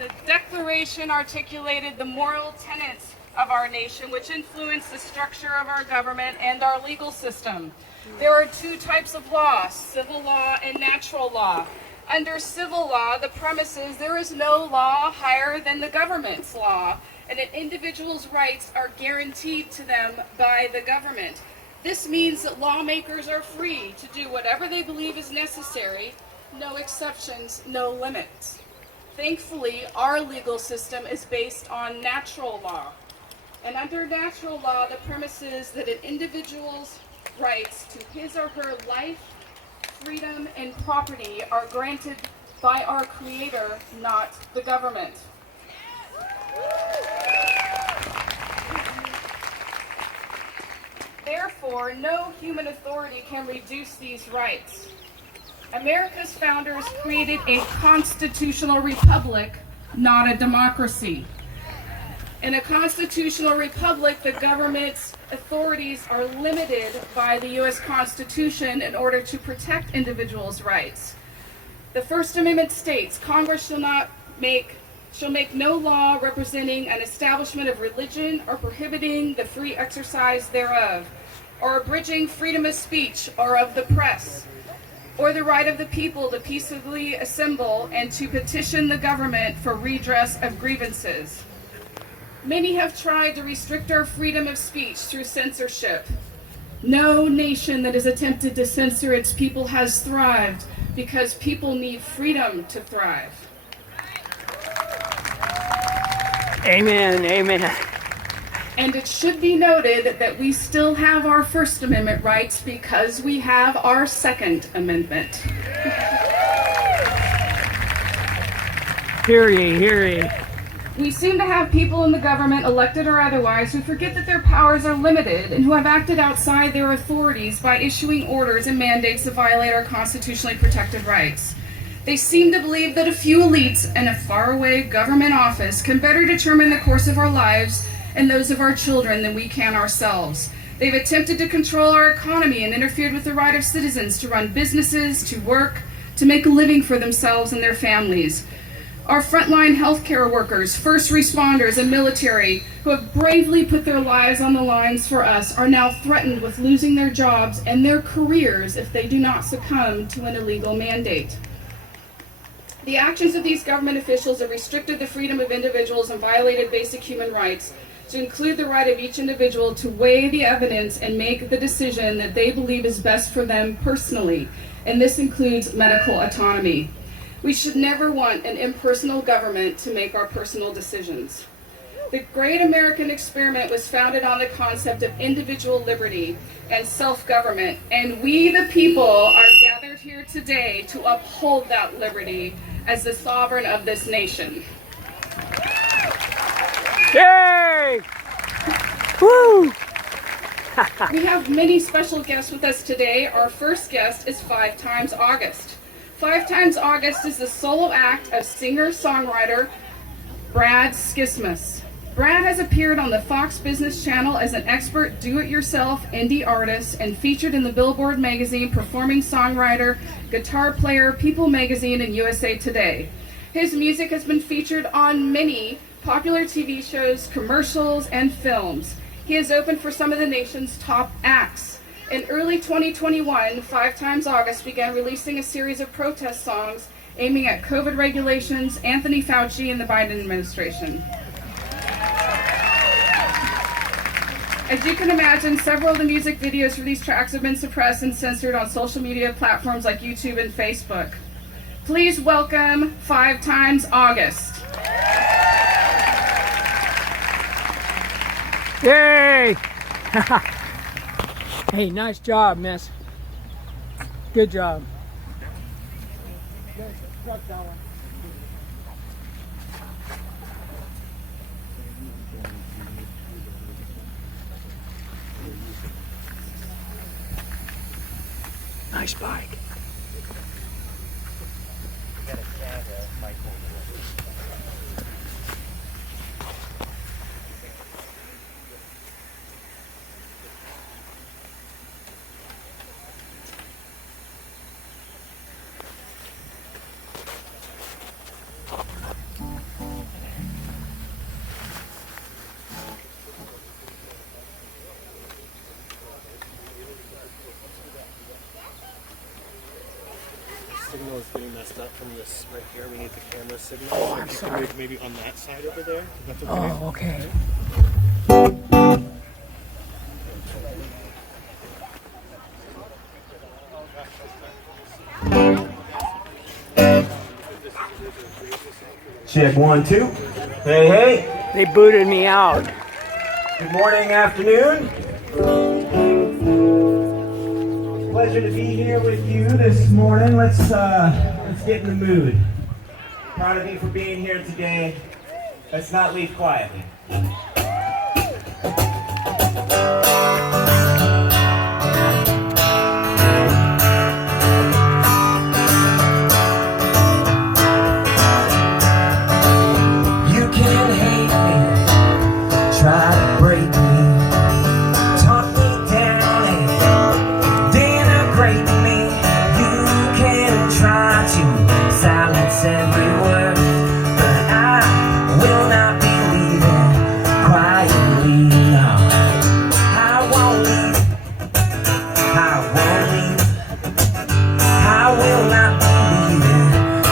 The Declaration articulated the moral tenets of our nation, which influence the structure of our government and our legal system. There are two types of law, civil law and natural law. Under civil law, the premise is there is no law higher than the government's law, and an individual's rights are guaranteed to them by the government. This means that lawmakers are free to do whatever they believe is necessary, no exceptions, no limits. Thankfully, our legal system is based on natural law. And under natural law, the premise is that an individual's rights to his or her life, freedom, and property are granted by our Creator, not the government. Therefore, no human authority can reduce these rights. America's founders created a constitutional republic, not a democracy. In a constitutional republic, the government's authorities are limited by the U.S. Constitution in order to protect individuals' rights. The First Amendment states, Congress shall make no law representing an establishment of religion or prohibiting the free exercise thereof, or abridging freedom of speech or of the press, or the right of the people to peaceably assemble and to petition the government for redress of grievances. Many have tried to restrict our freedom of speech through censorship. No nation that has attempted to censor its people has thrived, because people need freedom to thrive. Amen, amen. And it should be noted that we still have our First Amendment rights because we have our Second Amendment. Hear ye, hear ye. We seem to have people in the government, elected or otherwise, who forget that their powers are limited and who have acted outside their authorities by issuing orders and mandates that violate our constitutionally protected rights. They seem to believe that a few elites in a faraway government office can better determine the course of our lives and those of our children than we can ourselves. They've attempted to control our economy and interfered with the right of citizens to run businesses, to work, to make a living for themselves and their families. Our frontline healthcare workers, first responders, and military who have bravely put their lives on the lines for us are now threatened with losing their jobs and their careers if they do not succumb to an illegal mandate. The actions of these government officials have restricted the freedom of individuals and violated basic human rights, to include the right of each individual to weigh the evidence and make the decision that they believe is best for them personally, and this includes medical autonomy. We should never want an impersonal government to make our personal decisions. The great American experiment was founded on the concept of individual liberty and self-government, and we the people are gathered here today to uphold that liberty as the sovereign of this nation. Yay! Woo! We have many special guests with us today. Our first guest is 5 Times August. 5 Times August is the solo act of singer-songwriter Brad Skismas. Brad has appeared on the Fox Business Channel as an expert do-it-yourself indie artist and featured in the Billboard magazine, performing songwriter, guitar player, People magazine, and USA Today. His music has been featured on many popular TV shows, commercials, and films. He has opened for some of the nation's top acts. In early 2021, 5 Times August began releasing a series of protest songs aiming at COVID regulations, Anthony Fauci, and the Biden administration. As you can imagine, several of the music videos for these tracks have been suppressed and censored on social media platforms like YouTube and Facebook. Please welcome 5 Times August. Yay! Hey, nice job, miss. Good job. Nice bike. signal is getting messed up from this right here. We need the camera signal. Oh, If I'm you sorry. can move maybe on that side over there. If that's okay. Oh, okay. Check 1, 2. Hey, hey. They booted me out. Good morning, afternoon. Pleasure to be here with you this morning. Let's get in the mood. Proud of you for being here today. Let's not leave quietly. You can hate me, try to break me, talk me down and denigrate me. You can try to silence every word, but I will not be leaving quietly. No, I won't leave. I won't leave. I will not be leaving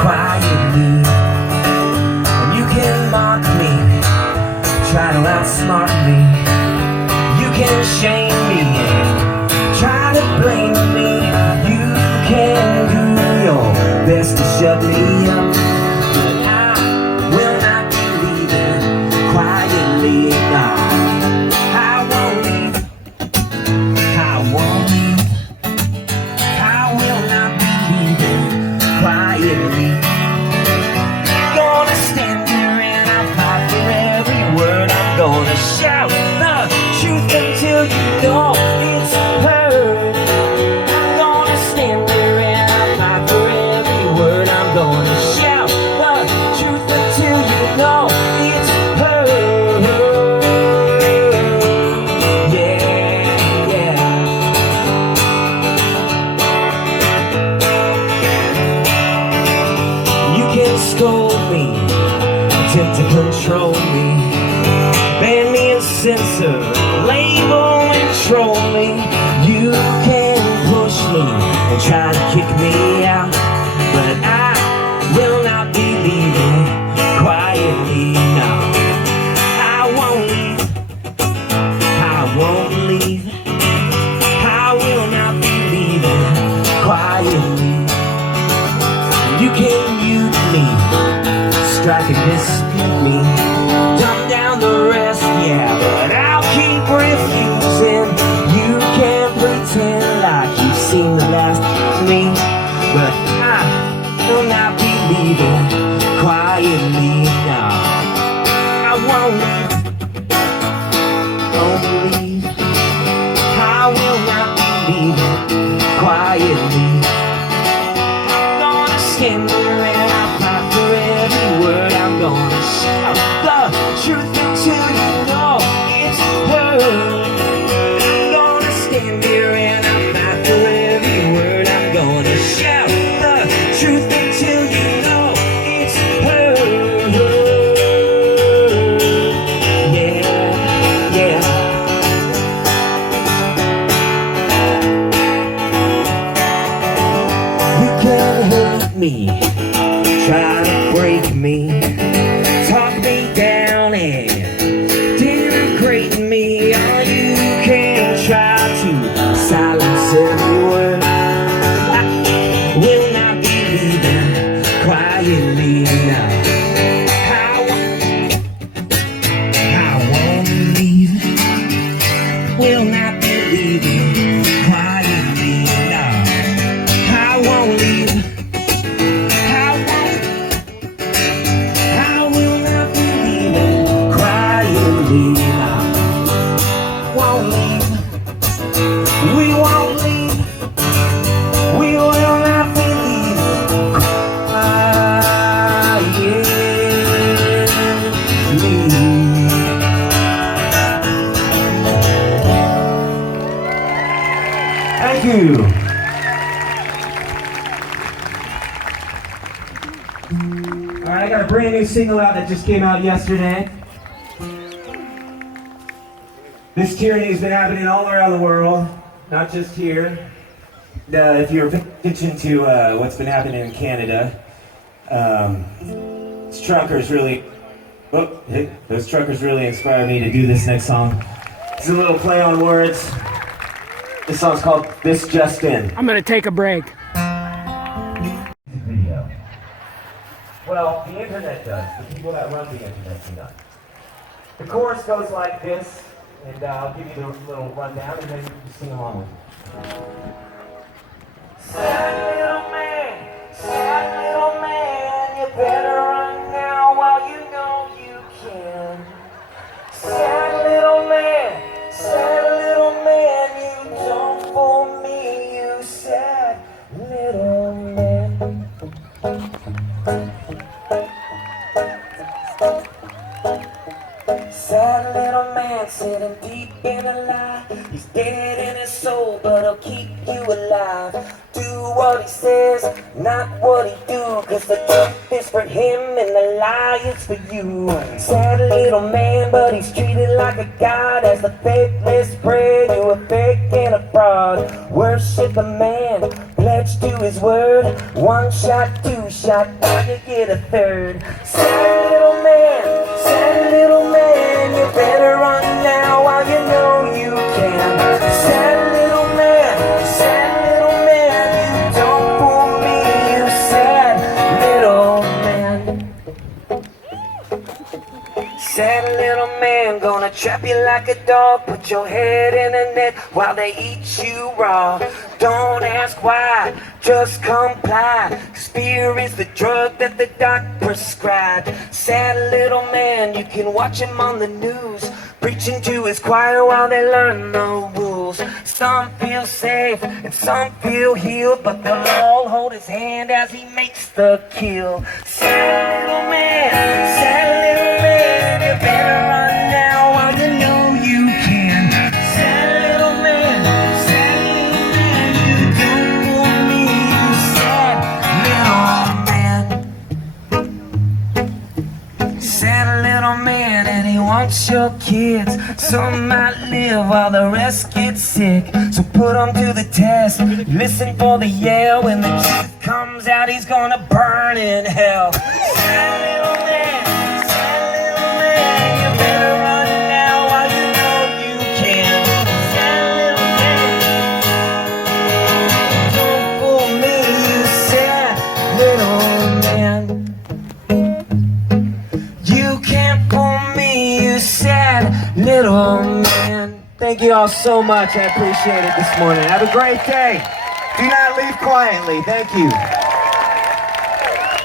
quietly. And you can mock me, try to outsmart me. You can shame me and try to blame me. You can do your best to shut me up, but I will not be leaving quietly. No, I won't leave. I won't leave. I will not be leaving quietly. Gonna stand here and I'll fight for every word. I'm gonna shout the truth until you know it's heard. I'm gonna stand here and I'll fight for every word. I'm gonna shout the truth until you know it's heard. Yeah, yeah. You can scold me, attempt to control me, ban me and censor, label and troll me. You can push me and try to kick me out, but I will not be leaving quietly. No, I won't leave. I won't leave. I will not be leaving quietly. You can mute me, strike and dispute me, dump down the rest, yeah, but I'll keep refusing. You can pretend like you've seen the last of me, but I will not be leaving quietly. No, I won't leave. I will not be leaving quietly. Stand there and I'll fight for every word. I'm gonna shout the truth until you know it's heard. I'm gonna stand here and I'll fight for every word. I'm gonna shout the truth until you know it's heard. Yeah, yeah. You can hate me, try to break me, talk me down and denigrate me. Or you can try to silence every word. I will not be leaving quietly. No, I won't leave. Will not be leaving quietly. No, I won't leave. I will not be leaving quietly. I won't leave. We won't leave. We will not be leaving quietly. Thank you. Alright, I got a brand new single out that just came out yesterday. This tyranny has been happening all around the world, not just here. If you're paying attention to what's been happening in Canada, those truckers really inspired me to do this next song. It's a little play on words. This song's called This Just In. I'm gonna take a break. Video. Well, the internet does. The people that run the internet do not. The chorus goes like this, and I'll give you the little rundown, and then you can sing along with it. Sad little man, you better run now while you know you can. Sad little man, you don't fool me, you sad little man. Sad little man sitting deep in a lie. He's dead in his soul, but he'll keep you alive. Do what he says, not what he do, 'cause the truth is for him and the lie is for you. Sad little man, but he's treated like a god. As the faithless pray to a fake and a fraud. Worship a man, pledge to his word. One shot, two shot, now you get a third. Sad little man, you better run now while you know you can. Sad little man, you don't fool me, you sad little man. Sad little man, gonna trap you like a dog. Put your head in a net while they eat you raw. Don't ask why, just comply. 'Cause fear is the drug that the doc prescribed. Sad little man, you can watch him on the news, preaching to his choir while they learn the rules. Some feel safe and some feel healed, but they'll all hold his hand as he makes the kill. Sad little man, you better run now while you know you can. Sad little man, you don't fool me, you sad little man. Sad little man, and he wants your kids. Some might live while the rest get sick. So put them to the test, listen for the yell. When the truth comes out, he's gonna burn in hell. Sad little man, you better run now while you know you can. Sad little man, don't fool me, you sad little man. You can't fool me, you sad little man. Thank you all so much. I appreciate it this morning. Have a great day. Do not leave quietly. Thank you.